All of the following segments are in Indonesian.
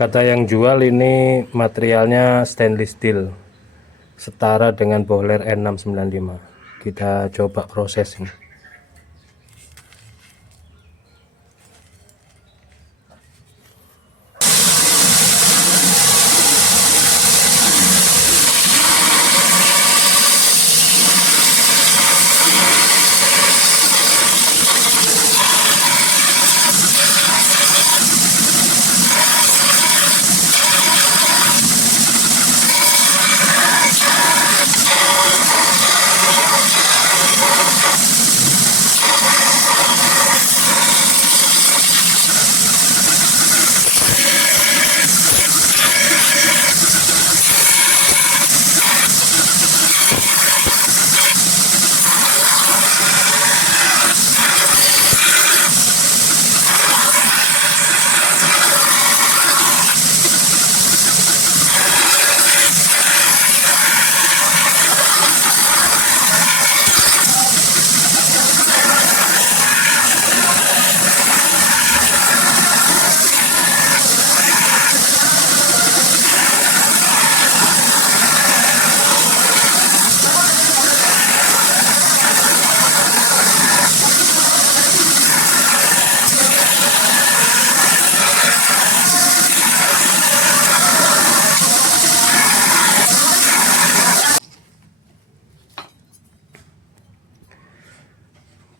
Kata yang jual ini materialnya stainless steel setara dengan boiler N695. Kita coba proses ini.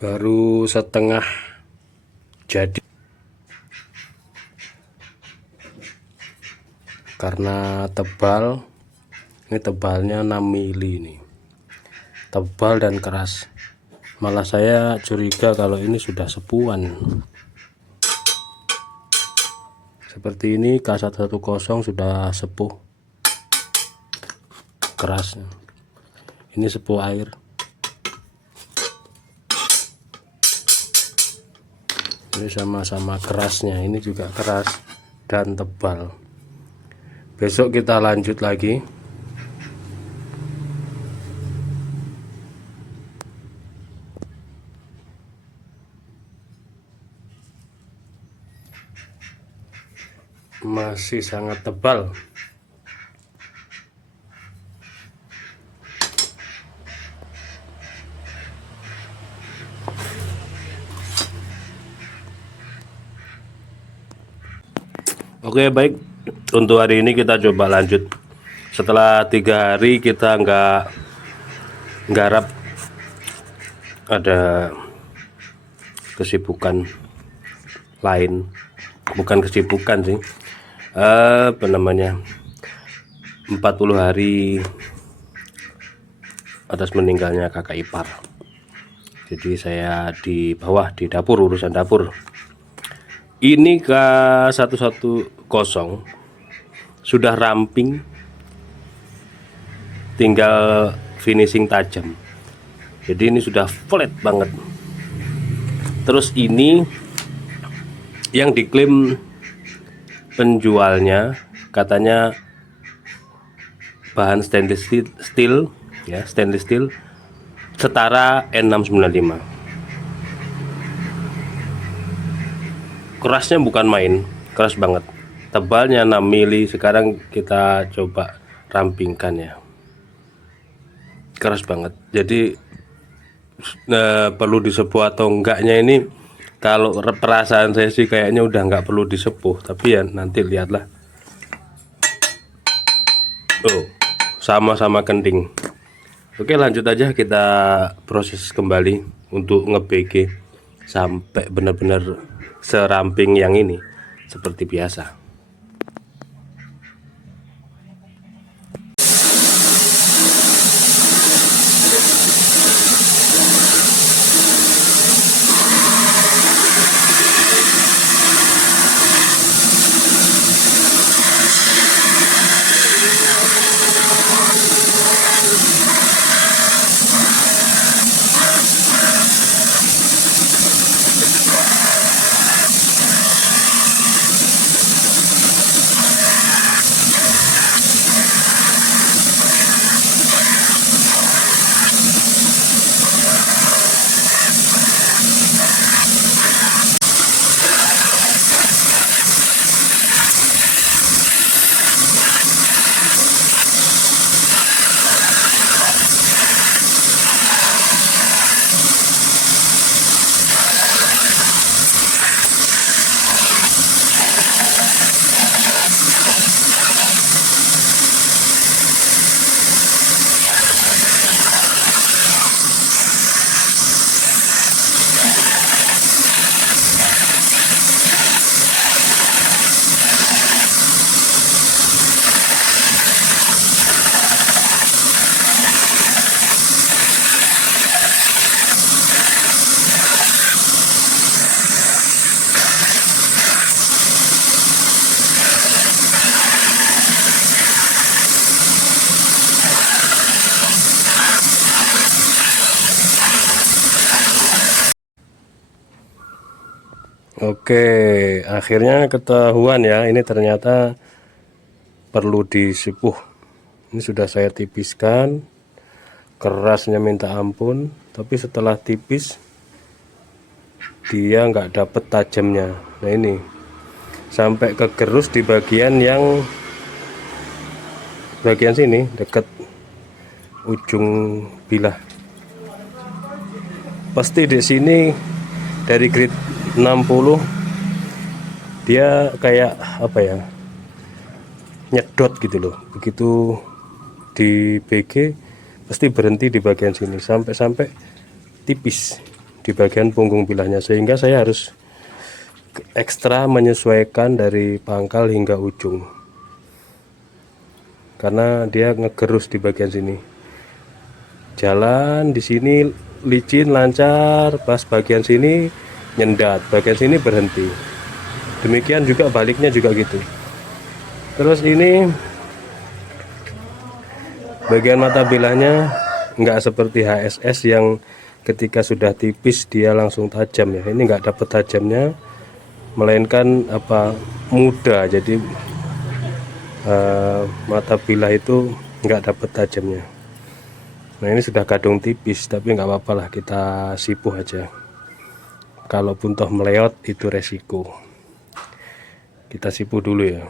Baru setengah jadi karena tebal. Ini tebalnya 6 mili ini, tebal dan keras. Malah saya curiga kalau ini sudah sepuhan. Seperti ini K110 sudah sepuh keras. Ini sepuh air. Ini sama-sama kerasnya, ini juga keras dan tebal. Besok kita lanjut lagi. Masih sangat tebal. Oke, baik, untuk hari ini kita coba lanjut. Setelah 3 hari kita nggak garap, ada kesibukan lain, bukan kesibukan sih, apa namanya, 40 hari atas meninggalnya kakak ipar. Jadi saya di bawah, di dapur, urusan dapur. Ini K110 sudah ramping, tinggal finishing tajam. Jadi ini sudah flat banget. Terus ini yang diklaim penjualnya, katanya bahan stainless steel ya, stainless steel setara N695. Kerasnya bukan main, keras banget. Tebalnya 6 mili. Sekarang kita coba rampingkan ya. keras banget. Jadi perlu disepuh atau enggaknya ini, kalau perasaan saya sih kayaknya udah nggak perlu disepuh, tapi ya nanti lihatlah. Oh, sama-sama kenting. Oke, lanjut aja, kita proses kembali untuk nge-BG sampai benar-benar seramping yang ini seperti biasa. Oke, akhirnya ketahuan ya, ini ternyata perlu disipuh. Ini sudah saya tipiskan, kerasnya minta ampun, tapi setelah tipis dia nggak dapet tajamnya. Nah ini sampai kegerus di bagian sini dekat ujung bilah. Pasti di sini dari grade 60 dia kayak apa ya, nyedot gitu loh. Begitu di BG pasti berhenti di bagian sini sampai tipis di bagian punggung bilahnya, sehingga saya harus ekstra menyesuaikan dari pangkal hingga ujung karena dia ngegerus di bagian sini. Jalan di sini licin lancar, pas bagian sini nyendat, bagian sini berhenti. Demikian juga baliknya juga gitu. Terus ini bagian mata bilahnya nggak seperti HSS yang ketika sudah tipis dia langsung tajam ya. Ini nggak dapet tajamnya, melainkan muda. Jadi mata bilah itu nggak dapet tajamnya. Nah ini sudah kadung tipis, tapi nggak apa-apa lah, kita sipuh aja. Kalaupun toh meleot itu resiko. Kita sipuh dulu ya.